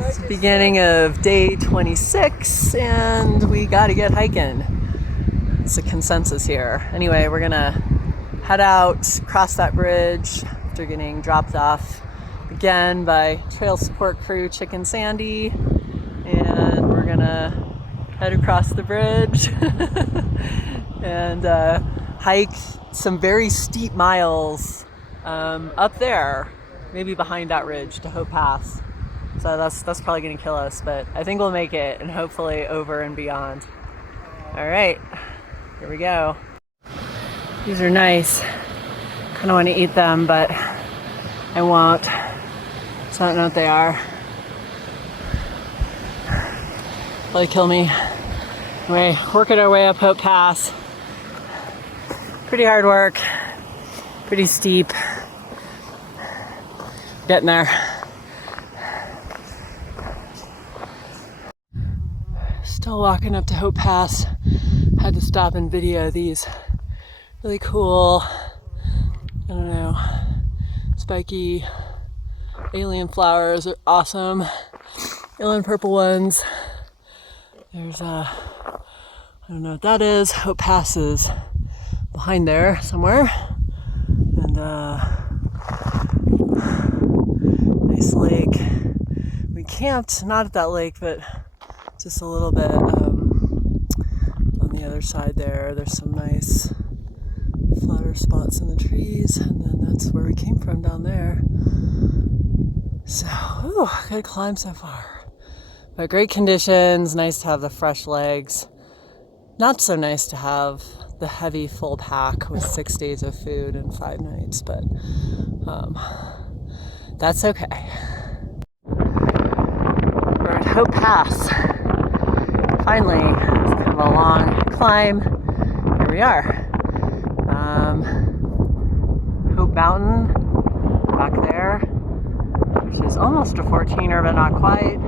It's the beginning of day 26 and we gotta get hiking. It's a consensus here. Anyway, we're gonna head out, cross that bridge after getting dropped off again by trail support crew Chicken Sandy, and we're gonna head across the bridge and hike some very steep miles up there, maybe behind that ridge to Hope Pass. So that's probably gonna kill us, but I think we'll make it, and hopefully over and beyond. All right, here we go. These are nice. Kind of want to eat them, but I won't. So I don't know what they are. Probably kill me. Anyway, working our way up Hope Pass. Pretty hard work. Pretty steep. Getting there. Still walking up to Hope Pass. Had to stop and video these really cool, I don't know, spiky alien flowers are awesome. Yellow and purple ones. There's I don't know what that is. Hope Pass is behind there somewhere. And nice lake. We camped not at that lake, but just a little bit on the other side there. There's some nice flatter spots in the trees, and then that's where we came from down there. So, good climb so far. But great conditions, nice to have the fresh legs. Not so nice to have the heavy full pack with 6 days of food and 5 nights, but that's okay. We're at Hope Pass. Finally, it's kind of a long climb. Here we are. Hope Mountain back there, which is almost a 14er, but not quite.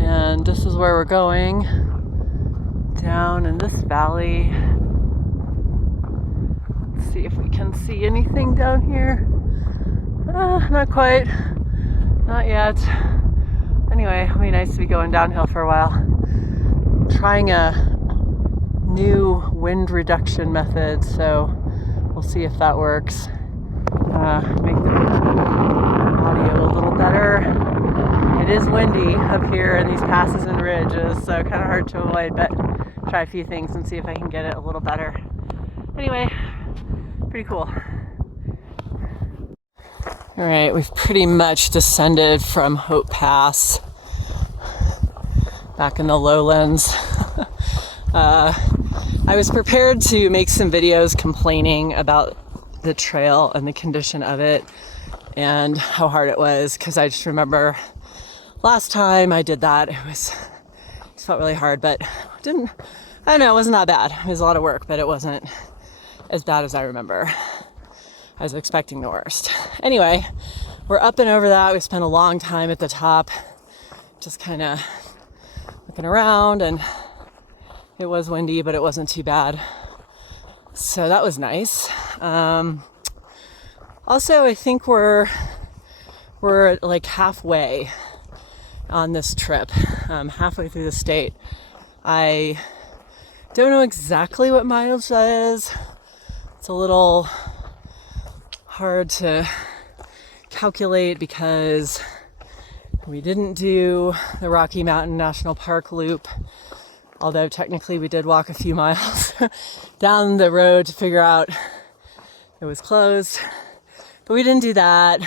And this is where we're going, down in this valley. Let's see if we can see anything down here. Not quite, not yet. Anyway, it'll be nice to be going downhill for a while. Trying a new wind reduction method, so we'll see if that works. Make the audio a little better. It is windy up here in these passes and ridges, so kind of hard to avoid, but try a few things and see if I can get it a little better. Anyway, pretty cool. All right, we've pretty much descended from Hope Pass back in the lowlands. I was prepared to make some videos complaining about the trail and the condition of it and how hard it was, because I just remember last time I did that, it felt really hard, but I don't know, it wasn't that bad. It was a lot of work, but it wasn't as bad as I remember. I was expecting the worst. Anyway, we're up and over that. We spent a long time at the top, just kind of looking around, and it was windy, but it wasn't too bad. So that was nice. Also, I think we're like halfway on this trip, halfway through the state. I don't know exactly what mileage that is. It's a little hard to calculate because we didn't do the Rocky Mountain National Park loop, although technically we did walk a few miles down the road to figure out it was closed. But we didn't do that.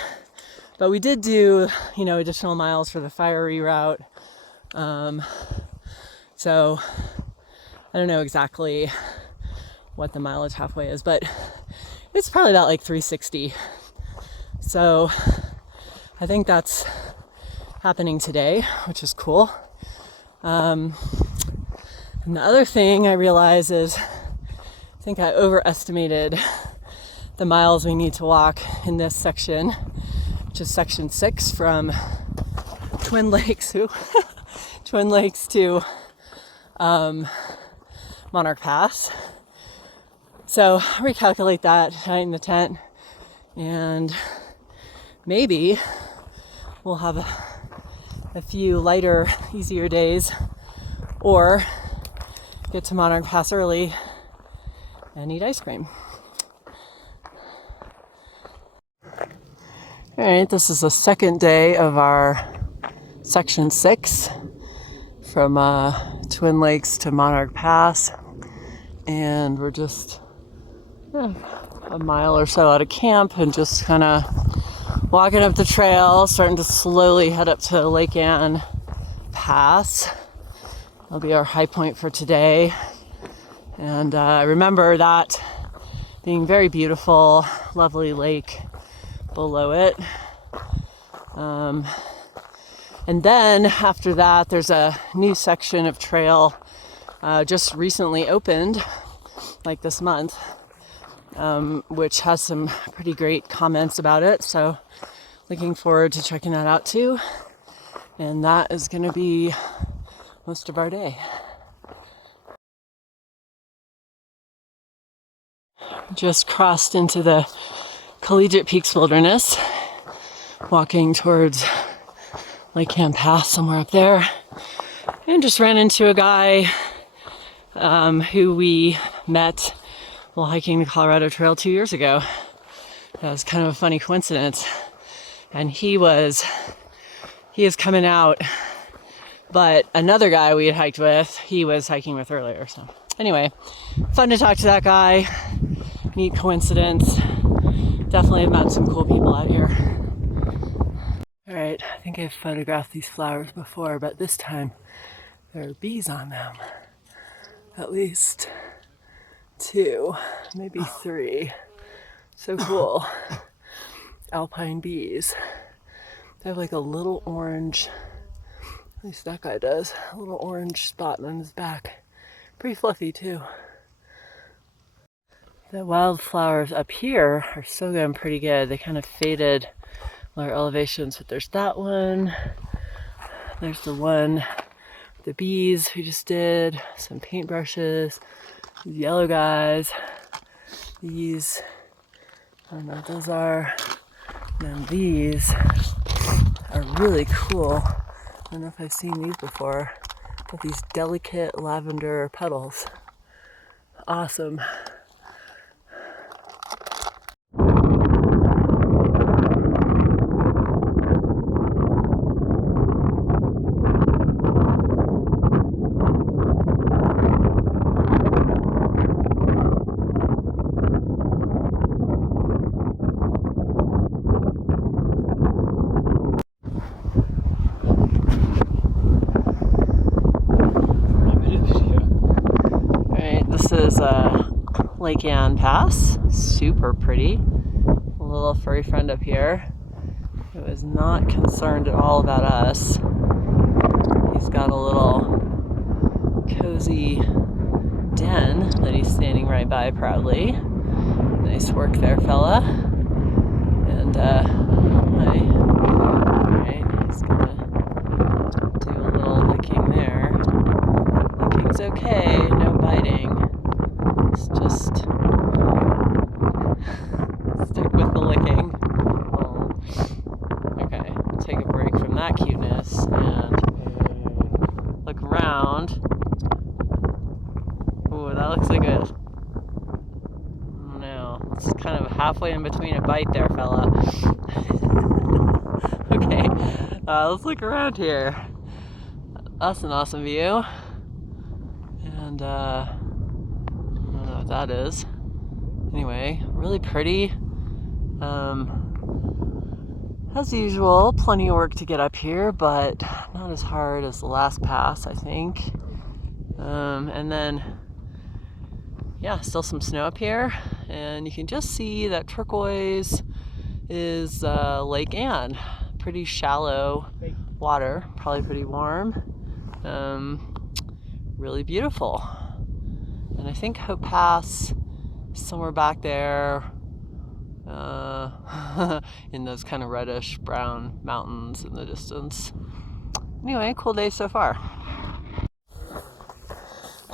But we did do, additional miles for the fire reroute. So I don't know exactly what the mileage halfway is, but it's probably about like 360. So I think that's happening today, which is cool. And the other thing I realize is I think I overestimated the miles we need to walk in this section, which is section 6 from Twin Lakes to Monarch Pass. So recalculate that, tonight in the tent, and maybe we'll have a few lighter, easier days, or get to Monarch Pass early and eat ice cream. All right, this is the second day of our Section 6 from Twin Lakes to Monarch Pass, and we're just a mile or so out of camp and just kind of walking up the trail, starting to slowly head up to Lake Ann Pass. That'll be our high point for today. And I remember that being very beautiful, lovely lake below it. And then after that, there's a new section of trail just recently opened, like this month, which has some pretty great comments about it. So looking forward to checking that out too. And that is going to be most of our day. Just crossed into the Collegiate Peaks Wilderness, walking towards Lake Ann Pass, somewhere up there, and just ran into a guy who we met while hiking the Colorado Trail 2 years ago. That was kind of a funny coincidence. And he is coming out, but another guy we had hiked with, he was hiking with earlier. So anyway, fun to talk to that guy. Neat coincidence. Definitely have met some cool people out here. All right, I think I've photographed these flowers before, but this time there are bees on them. At least 2, maybe 3. So cool. Alpine bees. They have like a little orange, at least that guy does, a little orange spot on his back. Pretty fluffy too. The wildflowers up here are still going pretty good. They kind of faded lower elevations, but there's that one. There's the one with the bees we just did. Some paintbrushes. These yellow guys. These, I don't know what those are. And then these are really cool. I don't know if I've seen these before, but these delicate lavender petals. Awesome. Lake Ann Pass, super pretty. A little furry friend up here who is not concerned at all about us. He's got a little cozy den that he's standing right by proudly. Nice work there, fella. And he's gonna do a little licking there. Licking's okay, no biting. Just stick with the licking. Okay, take a break from that cuteness and look around. Ooh, that looks like a... No, it's kind of halfway in between a bite there, fella. Okay, let's look around here. That's an awesome view. And that is. Anyway, really pretty. As usual, plenty of work to get up here, but not as hard as the last pass, I think. And then, yeah, still some snow up here, and you can just see that turquoise is Lake Ann. Pretty shallow water, probably pretty warm. Really beautiful. And I think Hope Pass is somewhere back there in those kind of reddish brown mountains in the distance. Anyway, cool day so far.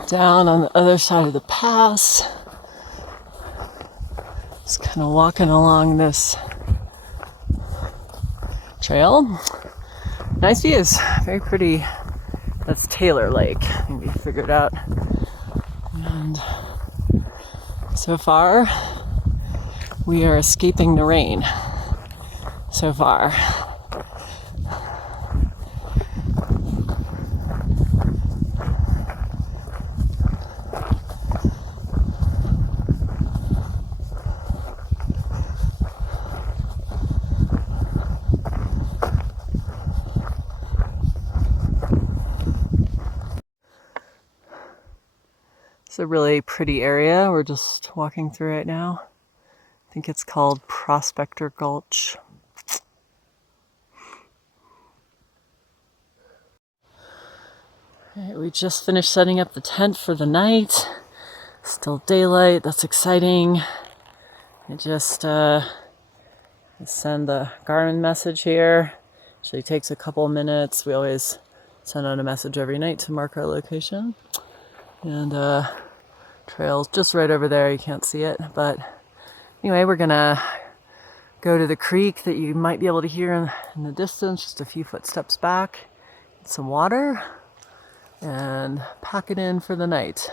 Down on the other side of the pass, just kind of walking along this trail. Nice views, very pretty. That's Taylor Lake, I think we figured out. And so far, we are escaping the rain. So far. It's a really pretty area we're just walking through right now. I think it's called Prospector Gulch. All right, we just finished setting up the tent for the night. Still daylight, that's exciting. I just send the Garmin message here. Actually takes a couple minutes. We always send out a message every night to mark our location. And trail's just right over there, you can't see it. But anyway, we're gonna go to the creek that you might be able to hear in the distance, just a few footsteps back. Get some water and pack it in for the night.